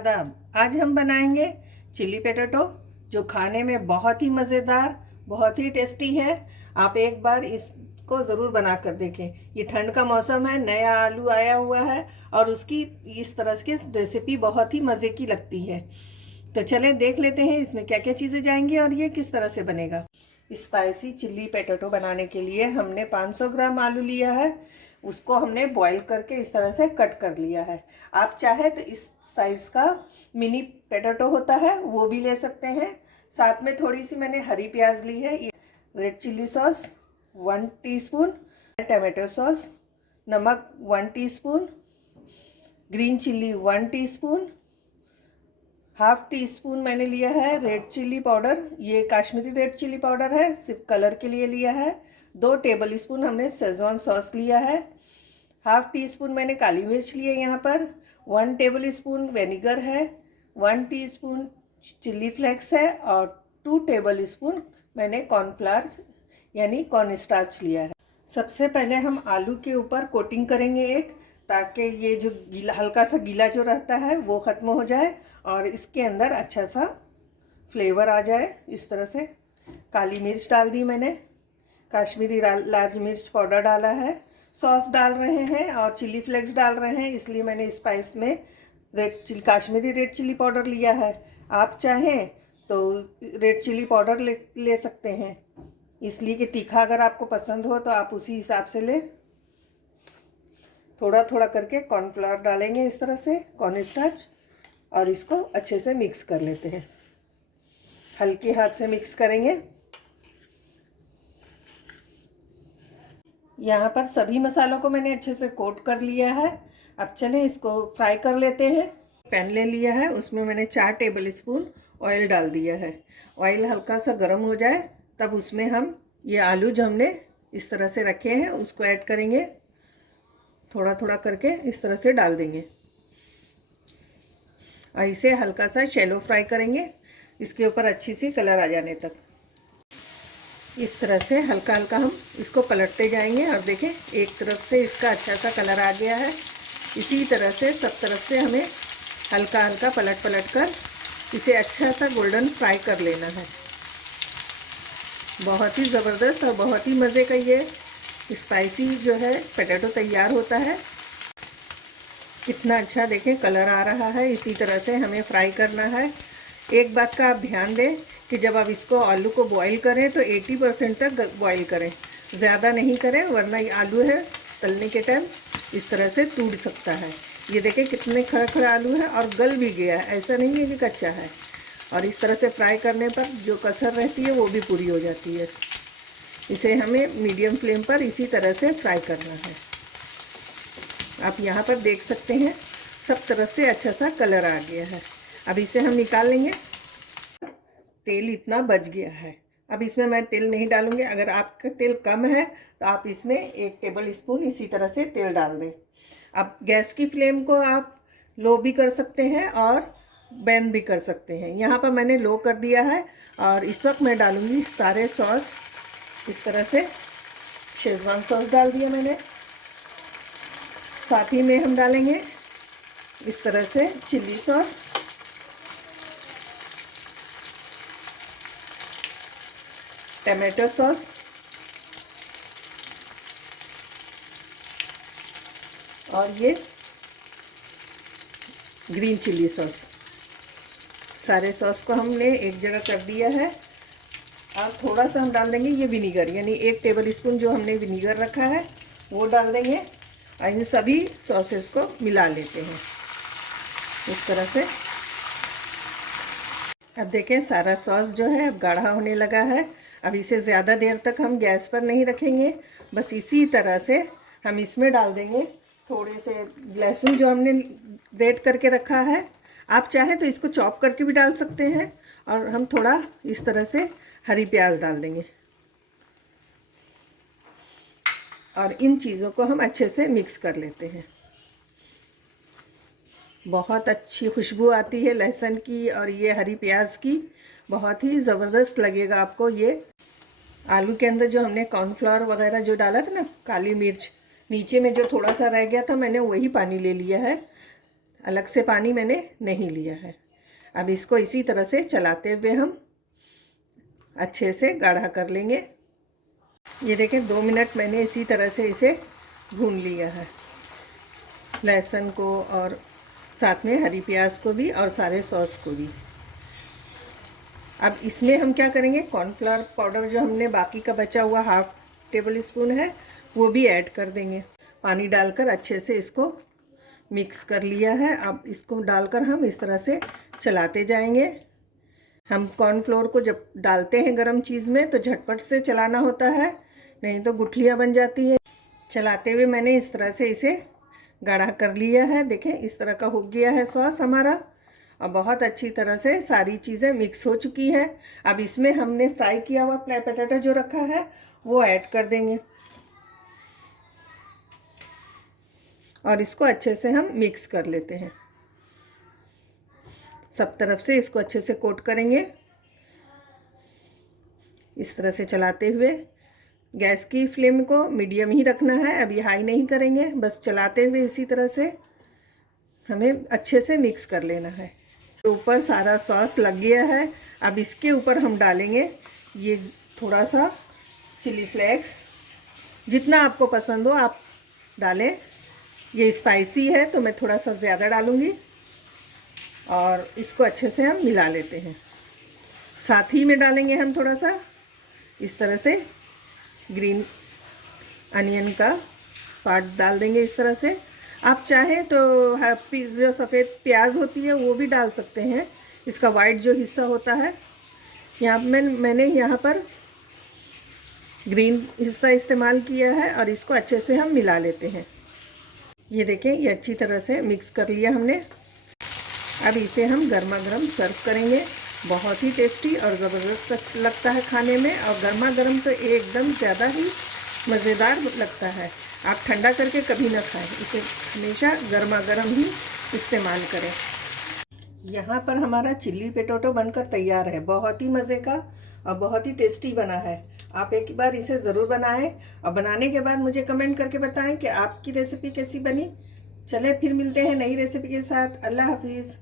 आदाब। आज हम बनाएंगे चिली पोटैटो, जो खाने में बहुत ही मज़ेदार, बहुत ही टेस्टी है। आप एक बार इसको ज़रूर बना कर देखें। ये ठंड का मौसम है, नया आलू आया हुआ है और उसकी इस तरह की रेसिपी बहुत ही मज़े की लगती है। तो चलें देख लेते हैं इसमें क्या क्या चीज़ें जाएंगी और ये किस तरह से बनेगा। स्पाइसी चिल्ली पोटैटो बनाने के लिए हमने 500 ग्राम आलू लिया है। उसको हमने बॉईल करके इस तरह से कट कर लिया है। आप चाहे तो इस साइज़ का मिनी पोटैटो होता है वो भी ले सकते हैं। साथ में थोड़ी सी मैंने हरी प्याज ली है। ये red chilli sauce 1 teaspoon, tomato sauce, नमक 1 teaspoon, green chilli 1 teaspoon, half tea spoon मैंने लिया है रेड चिल्ली पाउडर। ये काश्मीरी रेड चिल्ली पाउडर है, सिर्फ कलर के लिए लिया है। 2 टेबल स्पून हमने शेजवान सॉस लिया है। हाफ टी स्पून मैंने काली मिर्च ली है यहाँ पर। 1 टेबल स्पून विनेगर है। 1 टीस्पून चिल्ली फ्लेक्स है और 2 टेबल स्पून मैंने कॉर्नफ्लावर यानी कॉर्न स्टार्च लिया है। सबसे पहले हम आलू के ऊपर कोटिंग करेंगे ताकि ये जो गीला, हल्का सा गीला जो रहता है वो ख़त्म हो जाए और इसके अंदर अच्छा सा फ्लेवर आ जाए। इस तरह से काली मिर्च डाल दी मैंने, काश्मीरी लाल मिर्च पाउडर डाला है, सॉस डाल रहे हैं और चिली फ्लेक्स डाल रहे हैं। इसलिए मैंने स्पाइस में काश्मीरी रेड चिली पाउडर लिया है। आप चाहें तो रेड चिली पाउडर ले सकते हैं, इसलिए कि तीखा अगर आपको पसंद हो तो आप उसी हिसाब से लें। थोड़ा थोड़ा करके कॉर्नफ्लावर डालेंगे इस तरह से, कॉर्न स्टार्च, और इसको अच्छे से मिक्स कर लेते हैं। हल्के हाथ से मिक्स करेंगे। यहाँ पर सभी मसालों को मैंने अच्छे से कोट कर लिया है। अब चलें इसको फ्राई कर लेते हैं। पैन ले लिया है, उसमें मैंने 4 टेबल स्पून ऑयल डाल दिया है। ऑयल हल्का सा गर्म हो जाए तब उसमें हम ये आलू जो हमने इस तरह से रखे हैं उसको ऐड करेंगे। थोड़ा थोड़ा करके इस तरह से डाल देंगे और इसे हल्का सा शैलो फ्राई करेंगे, इसके ऊपर अच्छी सी कलर आ जाने तक। इस तरह से हल्का हल्का हम इसको पलटते जाएंगे और देखें एक तरफ से इसका अच्छा सा कलर आ गया है। इसी तरह से सब तरफ से हमें हल्का हल्का पलट कर इसे अच्छा सा गोल्डन फ्राई कर लेना है। बहुत ही ज़बरदस्त और बहुत ही मज़े का ये स्पाइसी जो है पोटैटो तैयार होता है। कितना अच्छा देखें कलर आ रहा है। इसी तरह से हमें फ्राई करना है। एक बात का आप ध्यान दें कि जब आप इसको आलू को बॉईल करें तो 80% तक बॉईल करें, ज़्यादा नहीं करें, वरना ये आलू है तलने के टाइम इस तरह से टूट सकता है। ये देखें कितने खड़े आलू है और गल भी गया है, ऐसा नहीं है कि कच्चा है। और इस तरह से फ्राई करने पर जो कसर रहती है वो भी पूरी हो जाती है। इसे हमें मीडियम फ्लेम पर इसी तरह से फ्राई करना है। आप यहाँ पर देख सकते हैं सब तरफ से अच्छा सा कलर आ गया है। अब इसे हम निकाल लेंगे। तेल इतना बच गया है। अब इसमें मैं तेल नहीं डालूंगी। अगर आपका तेल कम है तो आप इसमें 1 टेबल स्पून इसी तरह से तेल डाल दें। अब गैस की फ्लेम को आप लो भी कर सकते हैं और बैंड भी कर सकते हैं। यहाँ पर मैंने लो कर दिया है और इस वक्त मैं डालूंगी सारे सॉस। इस तरह से शेजवान सॉस डाल दिया मैंने, साथ ही में हम डालेंगे इस तरह से चिल्ली सॉस, टमाटो सॉस और ये ग्रीन चिल्ली सॉस। सारे सॉस को हमने एक जगह कर दिया है। और थोड़ा सा हम डाल देंगे ये विनीगर, यानी 1 टेबल स्पून जो हमने विनीगर रखा है वो डाल देंगे और इन सभी सॉसेस को मिला लेते हैं इस तरह से। अब देखें सारा सॉस जो है अब गाढ़ा होने लगा है। अब इसे ज़्यादा देर तक हम गैस पर नहीं रखेंगे, बस इसी तरह से हम इसमें डाल देंगे थोड़े से लहसुन जो हमने ग्रेट करके रखा है। आप चाहें तो इसको चॉप करके भी डाल सकते हैं और हम थोड़ा इस तरह से हरी प्याज डाल देंगे और इन चीज़ों को हम अच्छे से मिक्स कर लेते हैं। बहुत अच्छी खुशबू आती है लहसुन की और ये हरी प्याज की, बहुत ही ज़बरदस्त लगेगा आपको। ये आलू के अंदर जो हमने कॉर्नफ्लावर वगैरह जो डाला था ना, काली मिर्च, नीचे में जो थोड़ा सा रह गया था मैंने वही पानी ले लिया है। अलग से पानी मैंने नहीं लिया है। अब इसको इसी तरह से चलाते हुए हम अच्छे से गाढ़ा कर लेंगे। ये देखें 2 मिनट मैंने इसी तरह से इसे भून लिया है, लहसुन को और साथ में हरी प्याज को भी और सारे सॉस को भी। अब इसमें हम क्या करेंगे, कॉर्नफ्लावर पाउडर जो हमने बाकी का बचा हुआ 1/2 टेबल स्पून है वो भी ऐड कर देंगे। पानी डालकर अच्छे से इसको मिक्स कर लिया है। अब इसको डालकर हम इस तरह से चलाते जाएंगे। हम कॉर्नफ्लोर को जब डालते हैं गरम चीज़ में तो झटपट से चलाना होता है, नहीं तो गुठलियाँ बन जाती है। चलाते हुए मैंने इस तरह से इसे गाढ़ा कर लिया है। देखें इस तरह का हो गया है सॉस हमारा, और बहुत अच्छी तरह से सारी चीज़ें मिक्स हो चुकी हैं। अब इसमें हमने फ्राई किया हुआ पोटैटो जो रखा है वो ऐड कर देंगे और इसको अच्छे से हम मिक्स कर लेते हैं। सब तरफ से इसको अच्छे से कोट करेंगे इस तरह से चलाते हुए। गैस की फ्लेम को मीडियम ही रखना है, अभी हाई नहीं करेंगे, बस चलाते हुए इसी तरह से हमें अच्छे से मिक्स कर लेना है। ऊपर सारा सॉस लग गया है। अब इसके ऊपर हम डालेंगे ये थोड़ा सा चिली फ्लेक्स, जितना आपको पसंद हो आप डालें। ये स्पाइसी है तो मैं थोड़ा सा ज़्यादा डालूँगी और इसको अच्छे से हम मिला लेते हैं। साथ ही में डालेंगे हम थोड़ा सा इस तरह से ग्रीन अनियन का पार्ट डाल देंगे इस तरह से। आप चाहें तो जो सफ़ेद प्याज होती है वो भी डाल सकते हैं, इसका वाइट जो हिस्सा होता है। यहाँ मैंने यहाँ पर ग्रीन हिस्सा इस्तेमाल किया है और इसको अच्छे से हम मिला लेते हैं। ये देखें ये अच्छी तरह से मिक्स कर लिया हमने। अब इसे हम गर्मा गर्म सर्व करेंगे। बहुत ही टेस्टी और ज़बरदस्त लगता है खाने में, और गर्मा गर्म तो एकदम ज़्यादा ही मज़ेदार लगता है। आप ठंडा करके कभी ना खाएं, इसे हमेशा गर्मा गर्म ही इस्तेमाल करें। यहाँ पर हमारा चिल्ली पोटैटो बनकर तैयार है। बहुत ही मज़े का और बहुत ही टेस्टी बना है। आप एक बार इसे ज़रूर बनाएं और बनाने के बाद मुझे कमेंट करके बताएं कि आपकी रेसिपी कैसी बनी। चलें फिर मिलते हैं नई रेसिपी के साथ। अल्लाह हाफिज़।